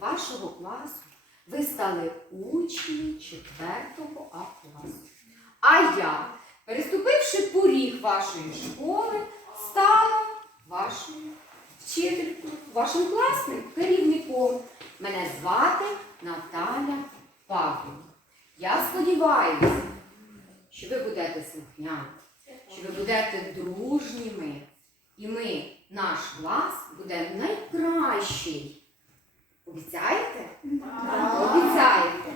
вашого класу ви стали учні 4 А класу. А я, переступивши поріг вашої школи, стала вашою вчителькою, вашим класним керівником. Мене звати Наталя Павлівна. Я сподіваюся, що ви будете слухняні, що ви будете дружніми. І ми, наш клас, буде найкращий. Обіцяєте? Обіцяєте.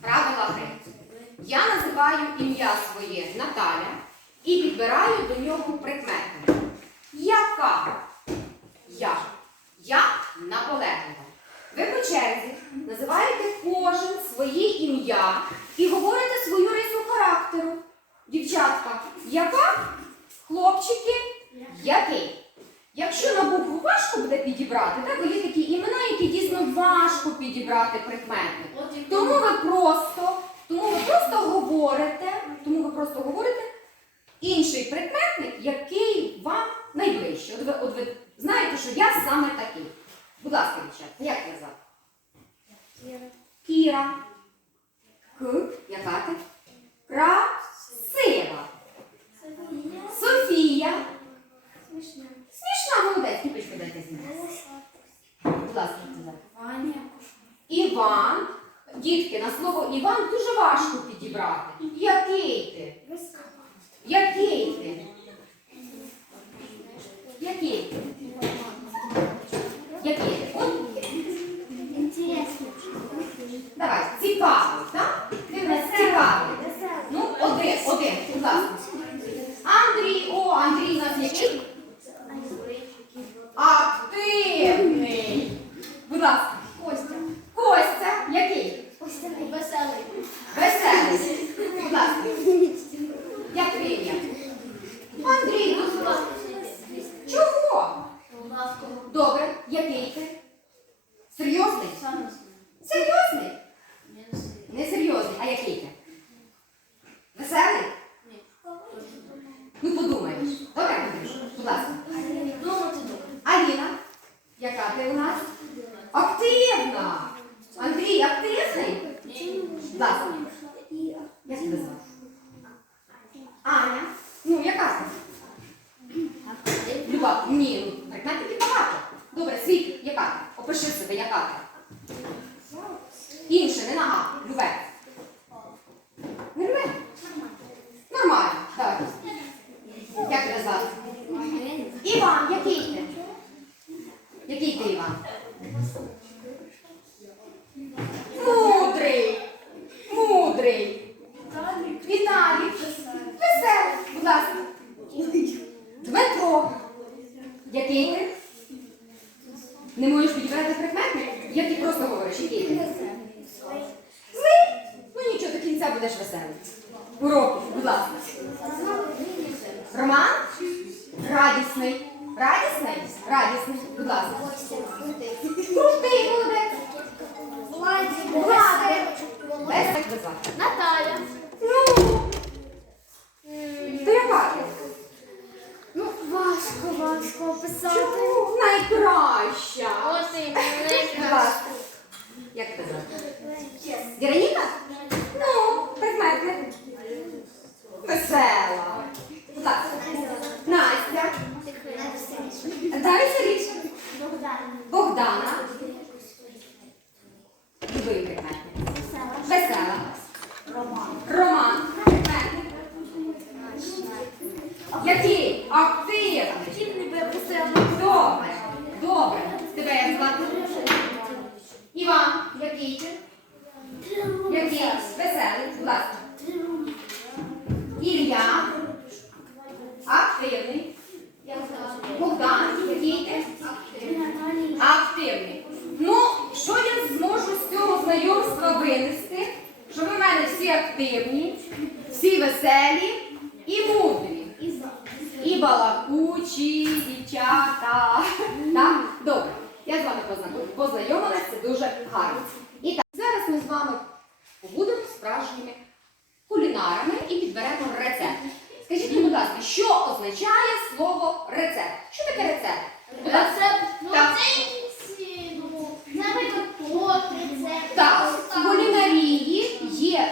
Правила гри. Я називаю ім'я своє Наталя і підбираю до нього прикмети. Яка? Я. Я наполеглива. Ви по черзі називаєте кожен своє ім'я і говорите свою рису характеру. Дівчатка, яка? Хлопчики, який? Якщо на букву буде підібрати, так, бо є такі імена, які дійсно важко підібрати прикмети. Тому ви просто, тому ви просто говорите, тому ви просто говорите інший прикметник, який вам найближчий. От ви, от ви знаєте, що я саме такий. Будь ласка, дівчатка, як тебе звати? Кіра. К. Яка ти? Красива. Софія. Смішна молодець, кіпочку дайте зняти. Будь ласка? Іван. Дітки, на слово Іван дуже важко підібрати. Який ти? Який ти? Який ти? Який ти? Давай, цікавий, так? Нас цікавий. Ну, один, один, будь ласка. Андрій, о, Андрій у нас який? Активний. Будь ласка. Костя. Костя, який? Веселий. Будь ласка. Як твоє ім'я? Андрій, будь ласка. Чого? Добре, який ти? Серйозний? Серйозний? Не серйозний, а який ти? Веселий? Ну подумаєш. Добре, Андрюш, будь ласка. Аліна, яка ти у нас? Активна. Андрій, активний? Будь ласка. Як тебе звати? Аня. Ну, яка ти? Люба, ні, ну, прикметників багато. Добре, яка? Опиши себе, яка ти? Інше, не на А. Любе. Не любе? Нормально. Давай. Як тебе звати? Іван, який ти? Який ти, Іван? Мудрий. Мудрий. Віталій. Веселий. Будь ласка. Дмитро. Який ти? Не можеш підібрати прикметник? Як ти просто говориш, який ти? Злий? Ну нічого, до кінця будеш веселий. Уроки, будь ласка. Роман? Радісний. Радісний? Радісний. Будь ласка. Крутий молодець. Владик. Без як тебе звати? Наталя. Ну. Ти яка ти? Ну, важко, важко описати. Чому? Найкраща. Ось і Будь ласка. Як тебе звати? Вероніка? Ну, прикметник. Весела. Будь ласка. Настя. Далі Сергій. Богдана. Любий прикметник. Весела. Роман. Прикметник. Який? Активний. Добре. Добре. Тебе як звати? Іван. Який ти? Який? Веселий. Будь ласка. Ілля. Активний. Богдан. Який ти? Активний. Ну, що я зможу з цього знайомства винести? Що ви в мене всі активні, всі веселі і мудрі. І балакучі, дівчата. Так? Добре. Я з вами познайомилася. Познайомилася, це дуже гарно. І так, зараз ми з вами побудемо справжніми кулінарами і підберемо рецепт. Скажіть, мені, будь ласка, що означає слово рецепт? Що таке рецепт? Рецепт, ну Так. це якісь, ну, наприклад, торт, рецепт. Так, в кулінарії є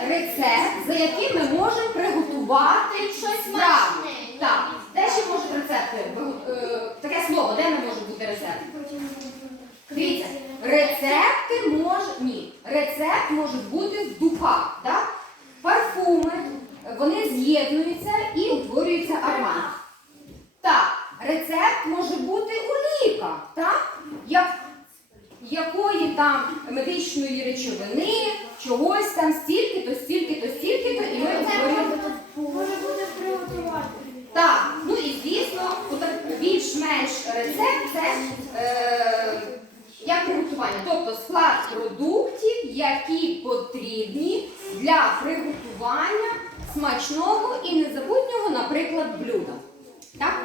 рецепт, за яким ми можемо приготувати Щось смачне. Так, де ще можуть рецепти? е, Таке слово, де не може бути рецепт? Дивіться, рецепти може ні, рецепт може бути в духах, так? Парфуми, вони з'єднуються і утворюється аромат. Так, рецепт може бути у ліках, так? Як, якої там медичної речовини, чогось там стільки-то, стільки-то, стільки-то, і ми приготувати. Так, ну і звісно, більш-менш рецепт це е, як приготування, тобто склад продуктів, які потрібні для приготування смачного і незабутнього, наприклад, блюда. Так.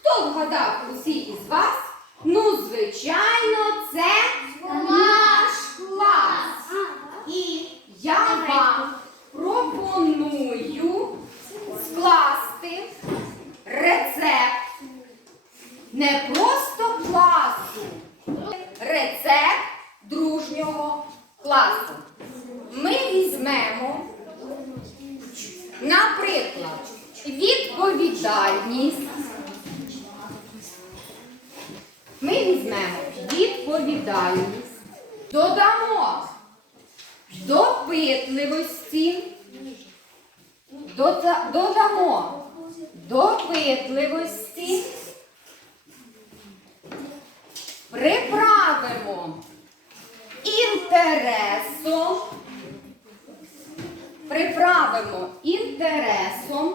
Хто вгадав усі із вас? Ну, звичайно, це наш клас. І я вам пропоную скласти рецепт не просто класу, рецепт дружнього класу. Ми візьмемо, наприклад, відповідальність. Ми візьмемо відповідальність, додамо допитливості, дода- додамо допитливості, приправимо інтересом, приправимо інтересом.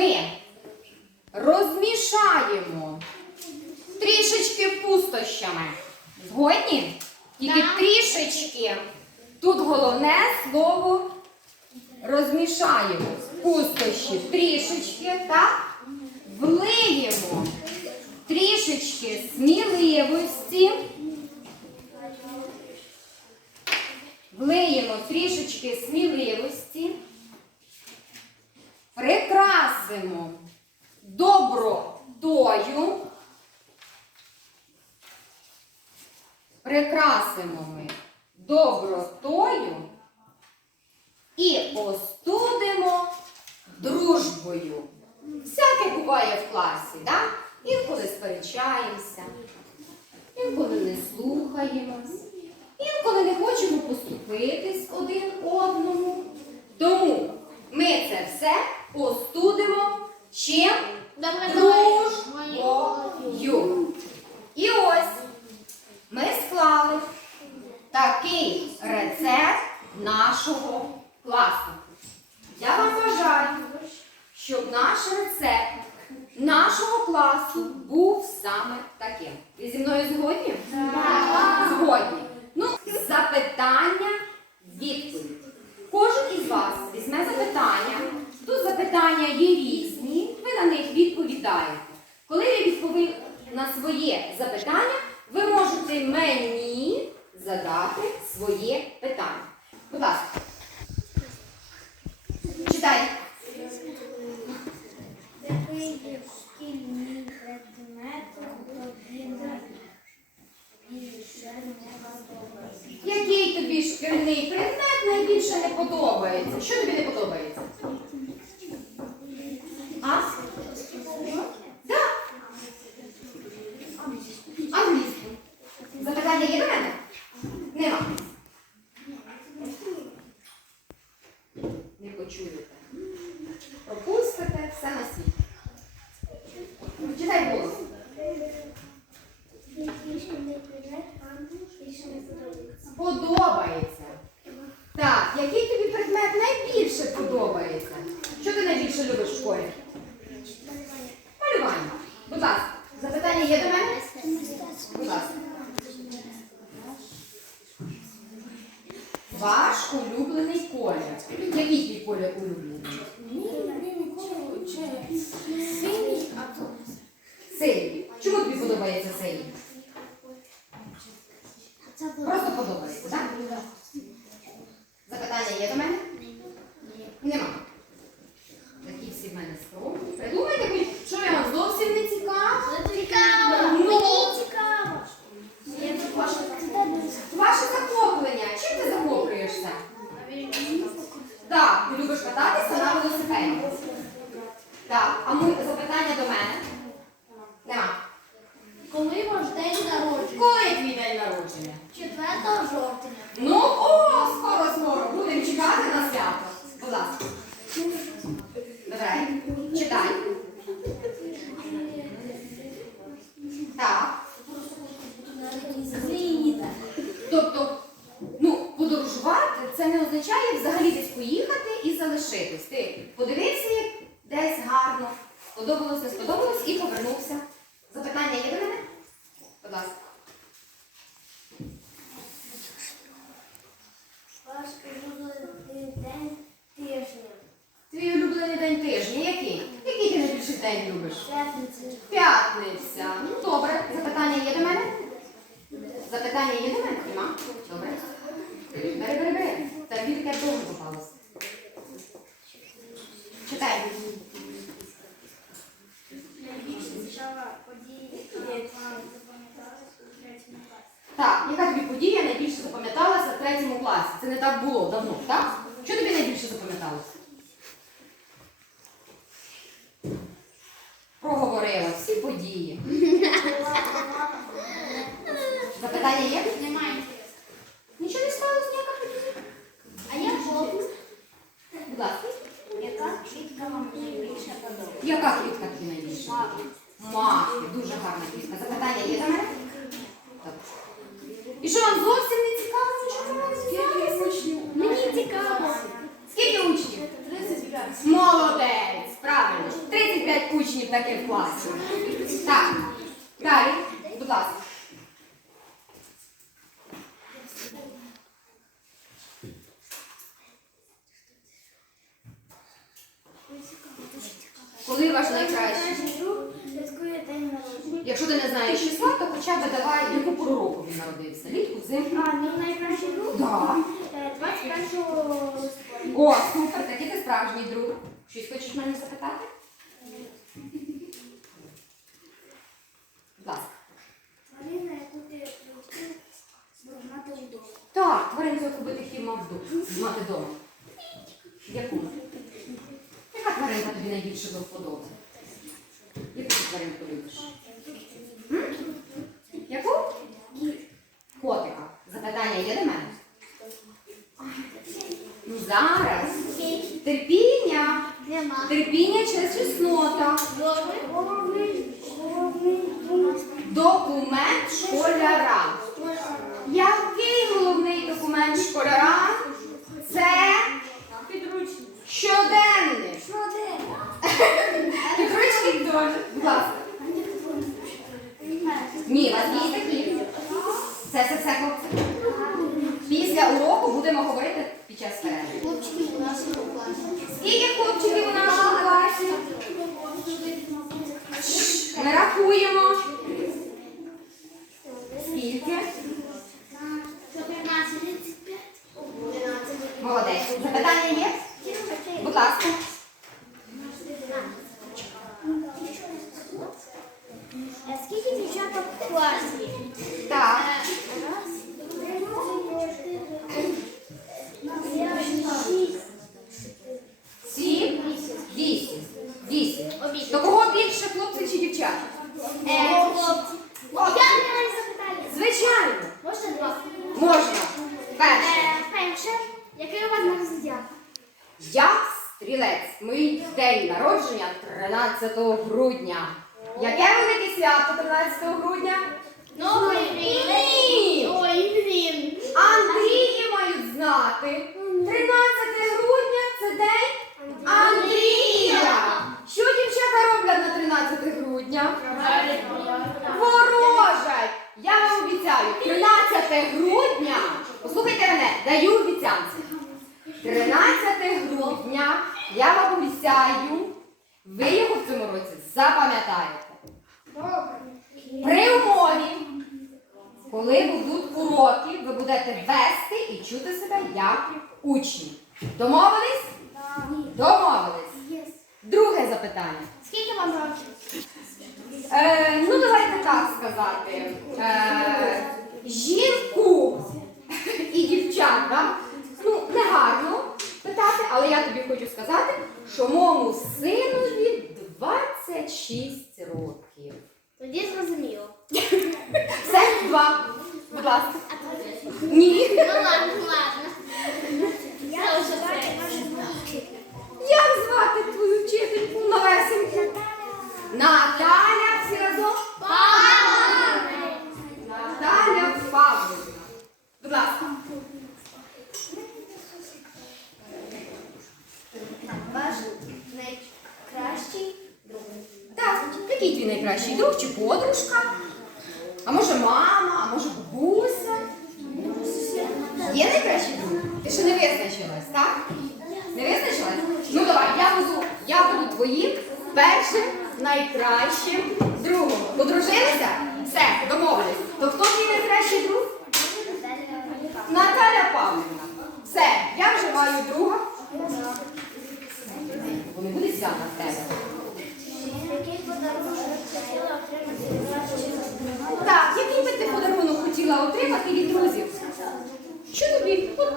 Ми розмішаємо трішечки пустощами. Згодні? Тільки Так. трішечки. Тут головне слово розмішаємо пустощі трішечки, так? Влиємо трішечки сміливості. Влиємо трішечки сміливості. Прикрасимо добротою. Прикрасимо ми добротою і остудимо дружбою. Всяке буває в класі, так? Інколи сперечаємося, інколи не слухаємось, інколи не хочемо поступитись один одному. Тому ми це все остудимо чим? Дружбою. І ось ми склали такий рецепт нашого класу. Я вам бажаю, щоб наш рецепт нашого класу був саме таким. Ви зі мною згодні? Згодні. Ну, запитання, відповідь. Кожен із вас візьме запитання. Тут запитання є різні, ви на них відповідаєте. Коли ви відповіли на своє запитання, ви можете мені задати своє питання. Будь ласка. Читай. Який тобі шкільний предмет найбільше не подобається? Що тобі не подобається? А? Так. Англійську. Запитання є до мене? Нема. Не почуєте. Пропустите все на світ. Читай голос. Який шкільний предмет вам більше не подобається? Подобається. Так, який тобі предмет найбільше подобається? Що ти найбільше означає взагалі десь поїхати і залишитись. Ти подивився десь гарно, сподобалось, не сподобалось і повернувся. Найбільше цікава подія, яка запам'яталася у третьому класі. Так, яка тобі подія найбільше запам'яталася в третьому класі? Це не так було давно, так? скажу. О, супер, такий ти справжній друг. Щось хочеш мене запитати? Будь яку ти хотів мати вдома. Так, тварину, яку би ти хотів мати вдома. Яку? Яка тваринка тобі найбільше до вподоби? Яку ти тваринку любиш? Яку? Котика. Запитання є до мене? Ну зараз. Терпіння. Терпіння через чеснота. Документ школяра. Який головний документ школяра? 一天。Я Я стрілець. Мій день народження 13 грудня. Яке велике свято 13 грудня? Новий рік! Ні! Ой. Андрії мають знати. 13 грудня це день Андрія. Що дівчата роблять на 13 грудня? Ворожать! Я вам обіцяю, 13 грудня. Послухайте мене, даю обіцянці. 13 грудня я вам обіцяю, ви його в цьому році запам'ятаєте. При умові, коли будуть уроки, ви будете вести і чути себе як учні. Домовились? Будь ласка. Ні. Ну ладно, ладно. Я вживаю вашу Як звати твою вчительку новесеньку? Наталя, всі разом? Наталя Павлівна. Будь ласка. Ваш найкращий друг. Так, який твій найкращий друг чи подружка? А може мама, а може бабуся? Є найкращий друг? Ти ще не визначилась, так? Не визначилась? Ну давай, я буду, я буду твоїм першим найкращим другом. Подружилися? Все, домовились. То хто твій найкращий друг? Наталя Павлівна. Все, я вже маю друга. Бо не буде свята в тебе. Який подарунок хотіла отримати Так, який би ти подарунок хотіла отримати від друзів? Що тобі? От,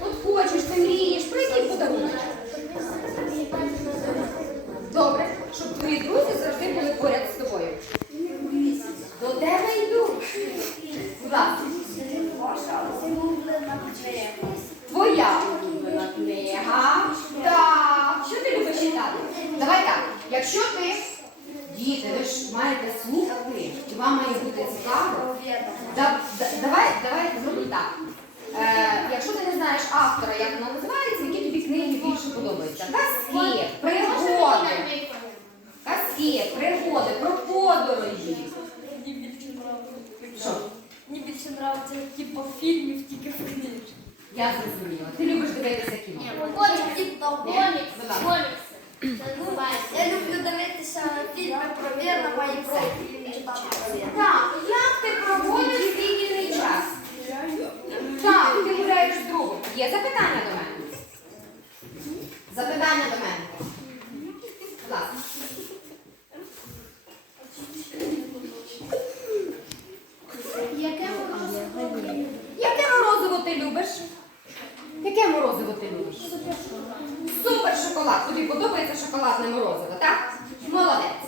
от хочеш, ти мрієш, про який подарунок? Добре, щоб твої друзі завжди були поряд з тобою. До тебе йду. Будь ласка, твоя улюблена книга. Так, що ти любиш читати? Давай так, якщо ти, діти, ви ж маєте слухати, і вам має бути цікаво. Да- да- давай, давай зробимо так. Е, якщо ти не знаєш автора, як вона називається, які тобі книги більше подобаються? Казки, пригоди. Казки, пригоди, про подорожі. Мені більше нравиться. Що? Мені більше типу фільмів, тільки в книжці. Я зрозуміла. Ти любиш дивитися кіно. Я люблю дивитися фільми про вірного і про. Так, як ти проводиш свій вільний час? Так, ти гуляєш з другом. Є запитання до мене? Запитання до мене. Будь ласка. Яке морозиво? Яке морозиво ти любиш? Яке морозиво ти любиш? Супер шоколад. Тобі подобається шоколадне морозиво, так? Молодець.